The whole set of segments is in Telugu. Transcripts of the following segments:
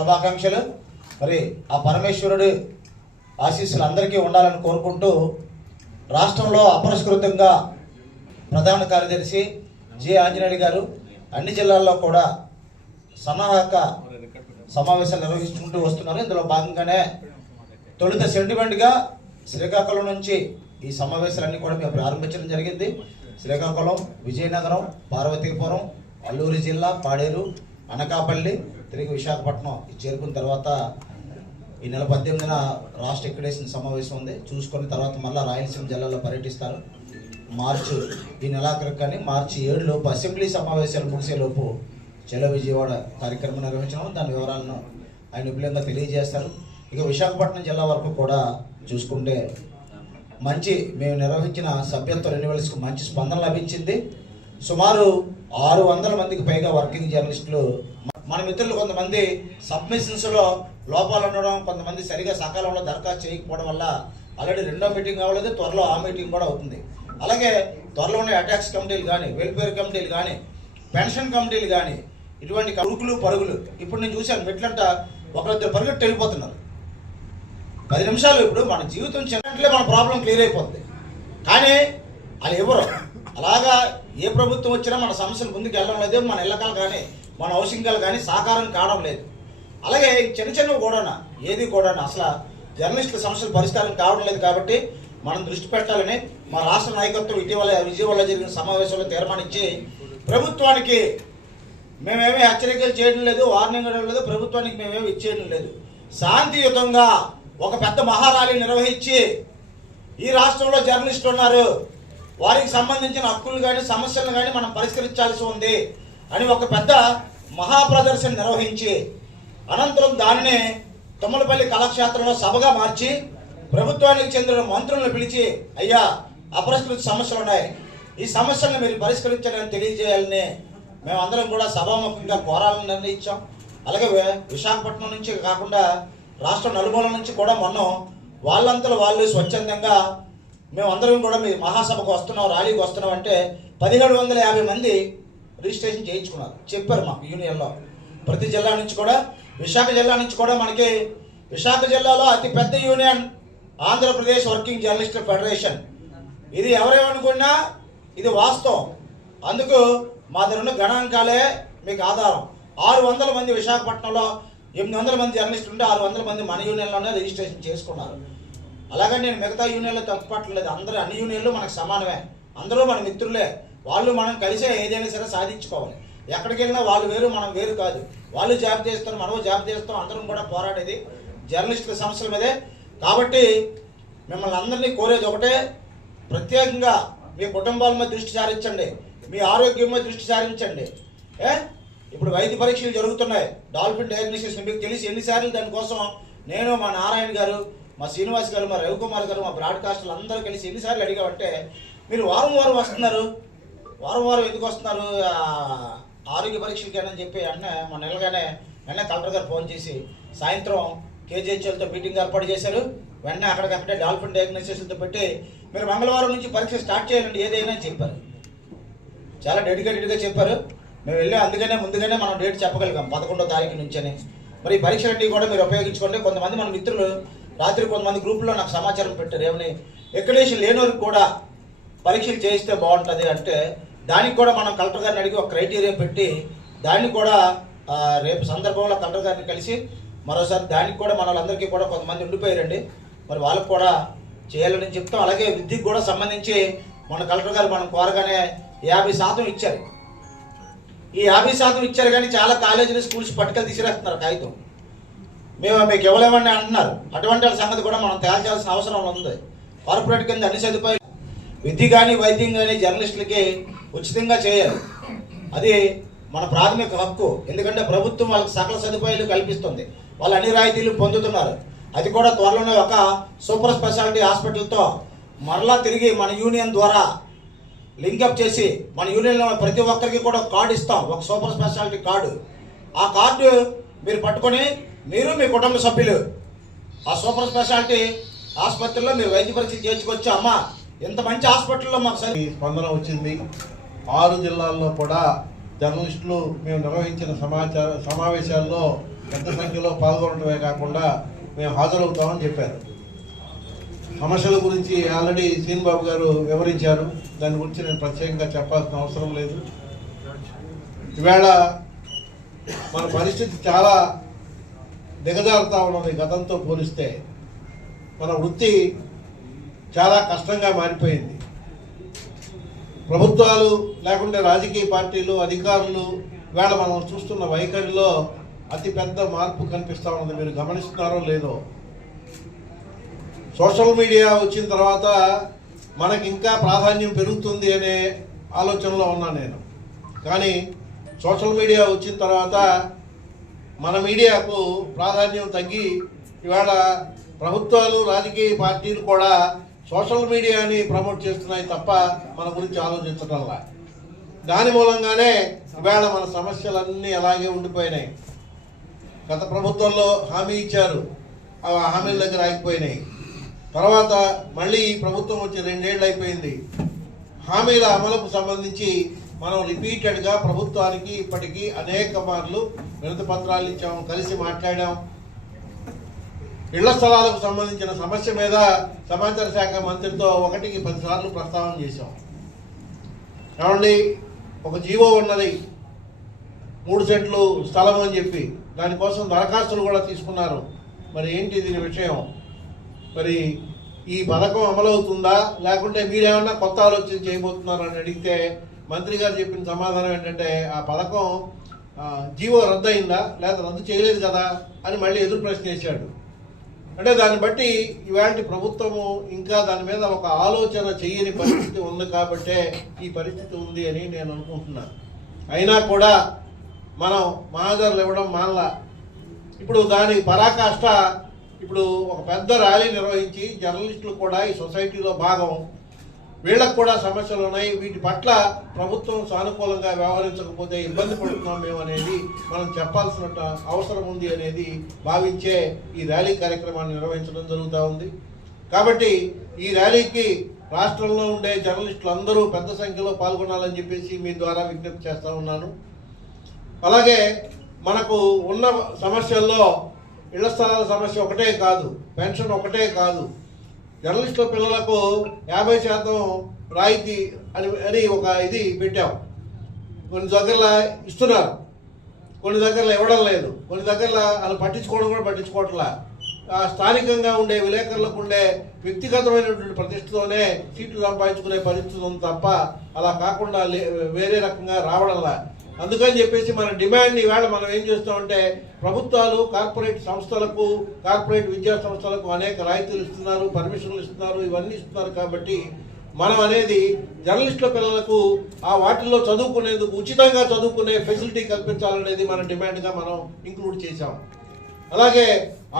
శుభాకాంక్షలు. మరి ఆ పరమేశ్వరుడు ఆశీస్సులు అందరికీ ఉండాలని కోరుకుంటూ రాష్ట్రంలో అపరిష్కృతంగా ప్రధాన కార్యదర్శి జె ఆంజనేయులు గారు అన్ని జిల్లాల్లో కూడా సన్నాహక సమావేశాలు నిర్వహించుకుంటూ వస్తున్నారు. ఇందులో భాగంగానే తొలుత సెంటిమెంట్గా శ్రీకాకుళం నుంచి ఈ సమావేశాలన్నీ కూడా మేము ప్రారంభించడం జరిగింది. శ్రీకాకుళం, విజయనగరం, పార్వతీపురం, అల్లూరు జిల్లా, పాడేరు, అనకాపల్లి, తిరిగి విశాఖపట్నం చేరుకున్న తర్వాత ఈ నెల 18న రాష్ట్ర ఎక్విడేషన్ సమావేశం ఉంది. చూసుకున్న తర్వాత మళ్ళీ రాయలసీమ జిల్లాలో పర్యటిస్తారు. మార్చి ఈ నెలాఖరు కానీ మార్చి 7లోపు అసెంబ్లీ సమావేశాలు ముగిసేలోపు చలో విజయవాడ కార్యక్రమం నిర్వహించడం, దాని వివరాలను ఆయన విపులంగా తెలియజేస్తారు. ఇక విశాఖపట్నం జిల్లా వరకు కూడా చూసుకుంటే మేము నిర్వహించిన సభ్యత్వ రెన్యువల్స్కి మంచి స్పందన లభించింది. సుమారు 600 మందికి పైగా వర్కింగ్ జర్నలిస్టులు, మన మిత్రులు కొంతమంది సబ్మిషన్స్లో లోపాలు ఉండడం, కొంతమంది సరిగా సకాలంలో దరఖాస్తు చేయకపోవడం వల్ల ఆల్రెడీ 2వ మీటింగ్ అవ్వలేదు. త్వరలో ఆ మీటింగ్ కూడా అవుతుంది. అలాగే త్వరలోనే అటాక్స్ కమిటీలు కానీ, వెల్ఫేర్ కమిటీలు కానీ, పెన్షన్ కమిటీలు కానీ, ఇటువంటి ఉరుకులు పరుగులు ఇప్పుడు నేను చూశాను. మెట్లంట ఒకరిద్దరు పరిగెట్టి వెళ్ళిపోతున్నారు. 10 నిమిషాలు ఇప్పుడు మన జీవితం చిన్నట్లే మన ప్రాబ్లం క్లియర్ అయిపోతుంది. కానీ వాళ్ళు ఎవరు అలాగా ఏ ప్రభుత్వం వచ్చినా మన సమస్యలు ముందుకు వెళ్ళడం లేదు. మన ఇళ్ళకాలు కానీ, మన హౌసింగ్లు కానీ సాకారం కావడం లేదు. అలాగే చిన్న చిన్నవి కూడా ఏది కూడా అసలు జర్నలిస్టుల సమస్యలు పరిష్కారం కావడం లేదు. కాబట్టి మనం దృష్టి పెట్టాలని మా రాష్ట్ర నాయకత్వం ఇటీవల విజయవాడలో జరిగిన సమావేశంలో తీర్మానించి ప్రభుత్వానికి మేమేమీ హెచ్చరికలు చేయడం లేదు, వార్నింగ్ ఇవ్వడం లేదు, ప్రభుత్వానికి మేమేమి ఇచ్చేయడం లేదు. శాంతియుతంగా ఒక పెద్ద మహారాలీ నిర్వహించి ఈ రాష్ట్రంలో జర్నలిస్టులు ఉన్నారు, వారికి సంబంధించిన హక్కులు కానీ సమస్యలను కానీ మనం పరిష్కరించాల్సి ఉంది అని ఒక పెద్ద మహాప్రదర్శన నిర్వహించి అనంతరం దానిని తుమ్మలపల్లి కళాక్షేత్రంలో సభగా మార్చి ప్రభుత్వానికి చెందిన మంత్రులను పిలిచి, అయ్యా అపరిష్కృత సమస్యలు ఉన్నాయి, ఈ సమస్యలను మీరు పరిష్కరించాలని తెలియజేయాలని మేమందరం కూడా సభాముఖంగా కోరాలని నిర్ణయించాం. అలాగే విశాఖపట్నం నుంచి కాకుండా రాష్ట్ర నలుమూల నుంచి కూడా మొన్న వాళ్ళంతలో వాళ్ళు స్వచ్ఛందంగా మేమందరం కూడా మీ మహాసభకు వస్తున్నాం, ర్యాలీకి వస్తున్నాం అంటే 1750 మంది రిజిస్ట్రేషన్ చేయించుకున్నారు. చెప్పారు మాకు యూనియన్లో. ప్రతి జిల్లా నుంచి కూడా, విశాఖ జిల్లా నుంచి కూడా మనకి విశాఖ జిల్లాలో అతి పెద్ద యూనియన్ ఆంధ్రప్రదేశ్ వర్కింగ్ జర్నలిస్టుల ఫెడరేషన్. ఇది ఎవరేమనుకున్నా ఇది వాస్తవం. అందుకు మా దగ్గర ఉన్న గణాంకాలే మీకు ఆధారం. 600 మంది విశాఖపట్నంలో, 800 మంది జర్నలిస్టులు ఉంటే 600 మంది మన యూనియన్లోనే రిజిస్ట్రేషన్ చేసుకున్నారు. అలాగే నేను మిగతా యూనియన్లో తప్పుపట్టలేదు. అన్ని యూనియన్లు మనకు సమానమే, అందరూ మన మిత్రులే. వాళ్ళు మనం కలిసే ఏదైనా సరే సాధించుకోవాలి. ఎక్కడికి వెళ్ళినా వాళ్ళు వేరు మనం వేరు కాదు. వాళ్ళు జాబ్ చేస్తారు, మనము జాబ్ చేస్తాం, అందరం కూడా పోరాడేది జర్నలిస్టుల సమస్యల మీదే. కాబట్టి మిమ్మల్ని అందరినీ కోరేది ఒకటే, ప్రత్యేకంగా మీ కుటుంబాల మీద దృష్టి సారించండి, మీ ఆరోగ్యం మీద దృష్టి సారించండి. ఇప్పుడు వైద్య పరీక్షలు జరుగుతున్నాయి, డాల్ఫిన్ డయాగ్నోసిస్. మీకు తెలిసి ఎన్నిసార్లు దానికోసం నేను, మా నారాయణ గారు, మా శ్రీనివాస్ గారు, మా రవికుమార్ గారు, మా బ్రాడ్కాస్టర్లు అందరూ కలిసి ఎన్నిసార్లు అడిగామంటే, మీరు వారం వారం వస్తున్నారు, వారం వారం ఎందుకు వస్తున్నారు ఆరోగ్య పరీక్షలకేనని చెప్పి మా నెలగానే వెంటనే కలెక్టర్ గారు ఫోన్ చేసి సాయంత్రం కేజీహెచ్ఎల్తో మీటింగ్ ఏర్పాటు చేశారు. వెంటనే అక్కడికక్కడే డాల్ఫిన్ డయాగ్నోసిస్లతో పెట్టి మీరు మంగళవారం నుంచి పరీక్ష స్టార్ట్ చేయాలండి ఏదైనా చెప్పారు. చాలా డెడికేటెడ్గా చెప్పారు. మేము వెళ్ళాం, అందుకనే ముందుగానే మనం డేట్ చెప్పగలిగాం 11వ తారీఖు నుంచని. మరి ఈ పరీక్షలన్నీ కూడా మీరు ఉపయోగించుకోండి. కొంతమంది మన మిత్రులు రాత్రి కొంతమంది గ్రూపుల్లో నాకు సమాచారం పెట్టారు, ఏమని ఎక్విడేషన్ లేనివారికి కూడా పరీక్షలు చేయిస్తే బాగుంటుంది అంటే, దానికి కూడా మనం కలెక్టర్ గారిని అడిగి ఒక క్రైటీరియా పెట్టి దాన్ని కూడా రేపు సందర్భంలో కలెక్టర్ గారిని కలిసి మరోసారి దానికి కూడా మన వాళ్ళందరికీ కూడా కొంతమంది ఉండిపోయారండి, మరి వాళ్ళకు కూడా చేయాలని చెప్తాం. అలాగే విద్యకు కూడా సంబంధించి మన కలెక్టర్ గారు మనం కోరగానే 50% ఇచ్చారు. ఈ 50% ఇచ్చారు కానీ చాలా కాలేజీలు, స్కూల్స్ పట్టుకెళ్ళి తీసిరేస్తున్నారు కాగితం. మేము మీకు ఇవ్వలేమని అంటున్నారు. అటువంటి వాళ్ళ సంగతి కూడా మనం తేల్చాల్సిన అవసరం ఉంది. కార్పొరేట్ కింద అన్ని సదుపాయాలు విద్య కానీ వైద్యం కానీ జర్నలిస్టులకి ఉచితంగా చేయాలి. అది మన ప్రాథమిక హక్కు. ఎందుకంటే ప్రభుత్వం వాళ్ళకి సకల సదుపాయాలు కల్పిస్తుంది, వాళ్ళు అన్ని రాయితీలు పొందుతున్నారు. అది కూడా త్వరలోనే ఒక సూపర్ స్పెషాలిటీ హాస్పిటల్తో మరలా తిరిగి మన యూనియన్ ద్వారా లింకప్ చేసి మన యూనియన్లో ప్రతి ఒక్కరికి కూడా కార్డు ఇస్తాం, ఒక సూపర్ స్పెషాలిటీ కార్డు. ఆ కార్డు మీరు పట్టుకొని మీరు మీ కుటుంబ సభ్యులు ఆ సూపర్ స్పెషాలిటీ ఆసుపత్రిలో మీరు వైద్య పరీక్షలు చేర్చుకోవచ్చు. అమ్మ ఇంత మంచి హాస్పిటల్లో మాకు స్పందన వచ్చింది. 6 జిల్లాల్లో కూడా జర్నలిస్టులు మేము నిర్వహించిన సమావేశాల్లో పెద్ద సంఖ్యలో పాల్గొనడమే కాకుండా మేము హాజరవుతామని చెప్పారు. సమస్యల గురించి ఆల్రెడీ శ్రీనిబాబు గారు వివరించారు, దాని గురించి నేను ప్రత్యేకంగా చెప్పాల్సిన అవసరం లేదు. ఈవేళ మన పరిస్థితి చాలా దిగజారుతూ ఉన్నది. గతంతో పోలిస్తే మన వృత్తి చాలా కష్టంగా మారిపోయింది. ప్రభుత్వాలు లేకుంటే రాజకీయ పార్టీలు, అధికారులు ఈవేళ మనం చూస్తున్న వైఖరిలో అతిపెద్ద మార్పు కనిపిస్తూ ఉన్నది. మీరు గమనిస్తున్నారో లేదో, సోషల్ మీడియా వచ్చిన తర్వాత మనకి ఇంకా ప్రాధాన్యం పెరుగుతుంది అనే ఆలోచనలో ఉన్నాను నేను. కానీ సోషల్ మీడియా వచ్చిన తర్వాత మన మీడియాకు ప్రాధాన్యం తగ్గి ఇవాళ ప్రభుత్వాలు, రాజకీయ పార్టీలు కూడా సోషల్ మీడియాని ప్రమోట్ చేస్తున్నాయి తప్ప మన గురించి ఆలోచించటంలా. దాని మూలంగానే ఇవాళ మన సమస్యలన్నీ అలాగే ఉండిపోయినాయి. గత ప్రభుత్వంలో హామీ ఇచ్చారు, ఆ హామీల దగ్గర ఆగిపోయినాయి. తర్వాత మళ్ళీ ఈ ప్రభుత్వం వచ్చి 2 ఏళ్ళు అయిపోయింది. హామీల అమలుకు సంబంధించి మనం రిపీటెడ్గా ప్రభుత్వానికి ఇప్పటికీ అనేక మార్లు వినతి పత్రాలు ఇచ్చాము, కలిసి మాట్లాడాం. ఇళ్ల స్థలాలకు సంబంధించిన సమస్య మీద సమాచార శాఖ మంత్రితో 1కి 10 సార్లు ప్రస్తావన చేశాం. కాబట్టి ఒక జీవో ఉన్నది 3 సెంట్లు స్థలం అని చెప్పి, దానికోసం దరఖాస్తులు కూడా తీసుకున్నారు. మరి ఏంటి దీని విషయం? మరి ఈ పథకం అమలవుతుందా లేకుంటే మీరేమన్నా కొత్త ఆలోచన చేయబోతున్నారు అని అడిగితే మంత్రి గారు చెప్పిన సమాధానం ఏంటంటే ఆ పథకం జీవో రద్దు అయిందా లేదా రద్దు చేయలేదు కదా అని మళ్ళీ ఎదురు ప్రశ్న చేశాడు. అంటే దాన్ని బట్టి ఇవాళ ప్రభుత్వము ఇంకా దాని మీద ఒక ఆలోచన చేయని పరిస్థితి ఉంది కాబట్టే ఈ పరిస్థితి ఉంది అని నేను అనుకుంటున్నాను. అయినా కూడా మనం మహాజర్లు ఇవ్వడం మానలా. ఇప్పుడు దాని పరాకాష్ట ఇప్పుడు ఒక పెద్ద ర్యాలీ నిర్వహించి జర్నలిస్టులు కూడా ఈ సొసైటీలో భాగం, వీళ్ళకు కూడా సమస్యలు ఉన్నాయి, వీటి పట్ల ప్రభుత్వం సానుకూలంగా వ్యవహరించకపోతే ఇబ్బంది పడుతున్నాం మేము అనేది మనం చెప్పాల్సిన అవసరం ఉంది అనేది భావించే ఈ ర్యాలీ కార్యక్రమాన్ని నిర్వహించడం జరుగుతూ ఉంది. కాబట్టి ఈ ర్యాలీకి రాష్ట్రంలో ఉండే జర్నలిస్టులు అందరూ పెద్ద సంఖ్యలో పాల్గొనాలని చెప్పేసి మీ ద్వారా విజ్ఞప్తి చేస్తూ ఉన్నాను. అలాగే మనకు ఉన్న సమస్యల్లో ఇళ్ల స్థలాల సమస్య ఒకటే కాదు, పెన్షన్ ఒకటే కాదు, జర్నలిస్టుల పిల్లలకు 50% రాయితీ అని ఒక ఇది పెట్టాం. కొన్ని దగ్గరలో ఇస్తున్నారు, కొన్ని దగ్గరలో ఇవ్వడం లేదు, కొన్ని దగ్గరలో వాళ్ళు పట్టించుకోవడం కూడా పట్టించుకోవట్లా. స్థానికంగా ఉండే విలేకరులకు ఉండే వ్యక్తిగతమైనటువంటి ప్రతిష్టతోనే సీట్లు సంపాదించుకునే పరిస్థితి ఉంది తప్ప అలా కాకుండా వేరే రకంగా రావడంలా. అందుకని చెప్పేసి మన డిమాండ్ని ఈవేళ మనం ఏం చేస్తామంటే ప్రభుత్వాలు కార్పొరేట్ సంస్థలకు, కార్పొరేట్ విద్యా సంస్థలకు అనేక రాయితీలు ఇస్తున్నారు, పర్మిషన్లు ఇస్తున్నారు, ఇవన్నీ ఇస్తున్నారు. కాబట్టి మనం అనేది జర్నలిస్టుల పిల్లలకు ఆ వాటిల్లో చదువుకునేందుకు ఉచితంగా చదువుకునే ఫెసిలిటీ కల్పించాలనేది మన డిమాండ్గా మనం ఇంక్లూడ్ చేశాం. అలాగే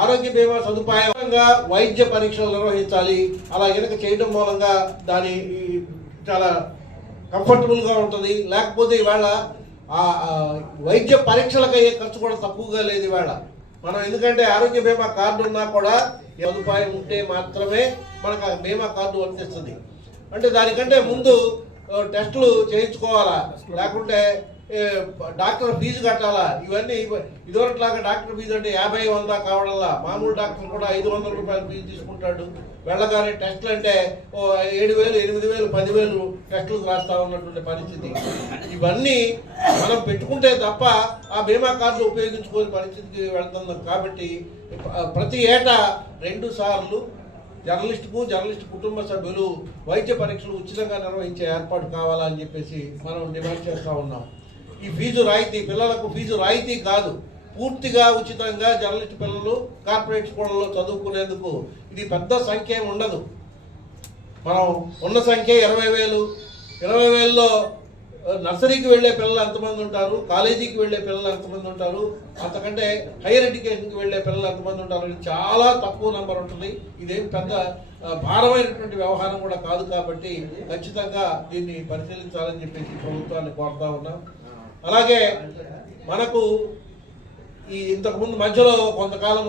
ఆరోగ్య బీమా సదుపాయంగా వైద్య పరీక్షలు నిర్వహించాలి. అలా కనుక చేయడం మూలంగా దాని చాలా కంఫర్టబుల్గా ఉంటుంది. లేకపోతే ఇవాళ వైద్య పరీక్షలకు అయ్యే ఖర్చు కూడా తక్కువగా లేదు ఇవాళ మనం. ఎందుకంటే ఆరోగ్య బీమా కార్డు ఉన్నా కూడా సదుపాయం ఉంటే మాత్రమే మనకు ఆ బీమా కార్డు వర్తిస్తుంది. అంటే దానికంటే ముందు టెస్టులు చేయించుకోవాలా, లేకుంటే డాక్టర్ ఫీజు కట్టాలా. ఇవన్నీ ఇదివరకులాగా డాక్టర్ ఫీజు అంటే 50-100 కావడంలా మామూలు డాక్టర్ కూడా 500 రూపాయలు ఫీజు తీసుకుంటాడు. వెళ్ళగానే టెస్టులు అంటే 7,000, 8,000, 10,000 టెస్టులకు రాస్తా ఉన్నటువంటి పరిస్థితి. ఇవన్నీ మనం పెట్టుకుంటే తప్ప ఆ బీమా కార్డు ఉపయోగించుకోని పరిస్థితికి వెళ్తున్నాం. కాబట్టి ప్రతి ఏటా 2 సార్లు జర్నలిస్టు కుటుంబ సభ్యులు వైద్య పరీక్షలు ఉచితంగా నిర్వహించే ఏర్పాటు కావాలని చెప్పేసి మనం డిమాండ్ చేస్తూ ఉన్నాం. ఈ ఫీజు రాయితీ పిల్లలకు ఫీజు రాయితీ కాదు, పూర్తిగా ఉచితంగా జర్నలిస్టు పిల్లలు కార్పొరేట్ స్కూళ్ళలో చదువుకునేందుకు. ఇది పెద్ద సంఖ్య ఏమి ఉండదు. మనం ఉన్న సంఖ్య 20,000. 20,000లో నర్సరీకి వెళ్ళే పిల్లలు ఎంతమంది ఉంటారు, కాలేజీకి వెళ్ళే పిల్లలు ఎంతమంది ఉంటారు, అంతకంటే హైయర్ ఎడ్యుకేషన్కి వెళ్ళే పిల్లలు ఎంతమంది ఉంటారు, ఇది చాలా తక్కువ నెంబర్ ఉంటుంది. ఇదేం పెద్ద భారమైనటువంటి వ్యవహారం కూడా కాదు. కాబట్టి ఖచ్చితంగా దీన్ని పరిశీలించాలని చెప్పేసి ప్రభుత్వాన్ని కోరుతా ఉన్నాం. అలాగే మనకు ఈ ఇంతకుముందు మధ్యలో కొంతకాలం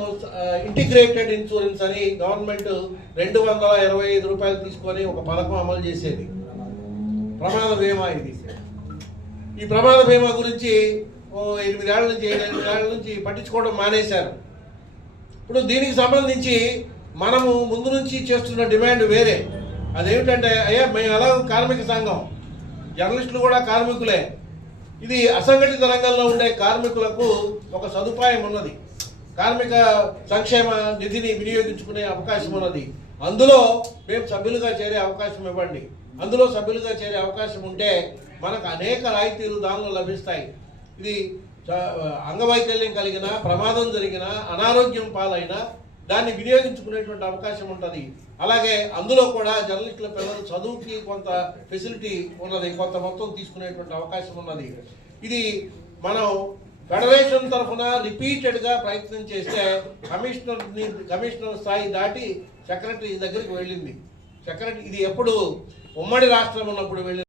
ఇంటిగ్రేటెడ్ ఇన్సూరెన్స్ అని గవర్నమెంట్ 225 రూపాయలు తీసుకొని ఒక పథకం అమలు చేసేది, ప్రమాద బీమా. ఈ ప్రమాద బీమా గురించి 8 ఏళ్ళ నుంచి పట్టించుకోవడం మానేశారు. ఇప్పుడు దీనికి సంబంధించి మనము ముందు నుంచి చేస్తున్న డిమాండ్ వేరే. అదేమిటంటే అయ్యా మేము ఎలా కార్మిక సంఘం, జర్నలిస్టులు కూడా కార్మికులే. ఇది అసంఘటిత రంగంలో ఉండే కార్మికులకు ఒక సదుపాయం ఉన్నది, కార్మిక సంక్షేమ నిధిని వినియోగించుకునే అవకాశం ఉన్నది. అందులో మేము సభ్యులుగా చేరే అవకాశం ఇవ్వండి. అందులో సభ్యులుగా చేరే అవకాశం ఉంటే మనకు అనేక రాయితీలు దానిలో లభిస్తాయి. ఇది అంగవైకల్యం కలిగిన, ప్రమాదం జరిగిన, అనారోగ్యం పాలైన దాన్ని వినియోగించుకునేటువంటి అవకాశం ఉంటుంది. అలాగే అందులో కూడా జర్నలిస్టుల పిల్లలు చదువుకి కొంత ఫెసిలిటీ ఉన్నది, కొంత మొత్తం తీసుకునేటువంటి అవకాశం ఉన్నది. ఇది మనం ఫెడరేషన్ తరఫున రిపీటెడ్గా ప్రయత్నం చేస్తే కమిషనర్ స్థాయి దాటి సెక్రటరీ దగ్గరికి వెళ్ళింది. సెక్రటరీ ఇది ఎప్పుడు ఉమ్మడి రాష్ట్రం ఉన్నప్పుడు వెళ్ళింది.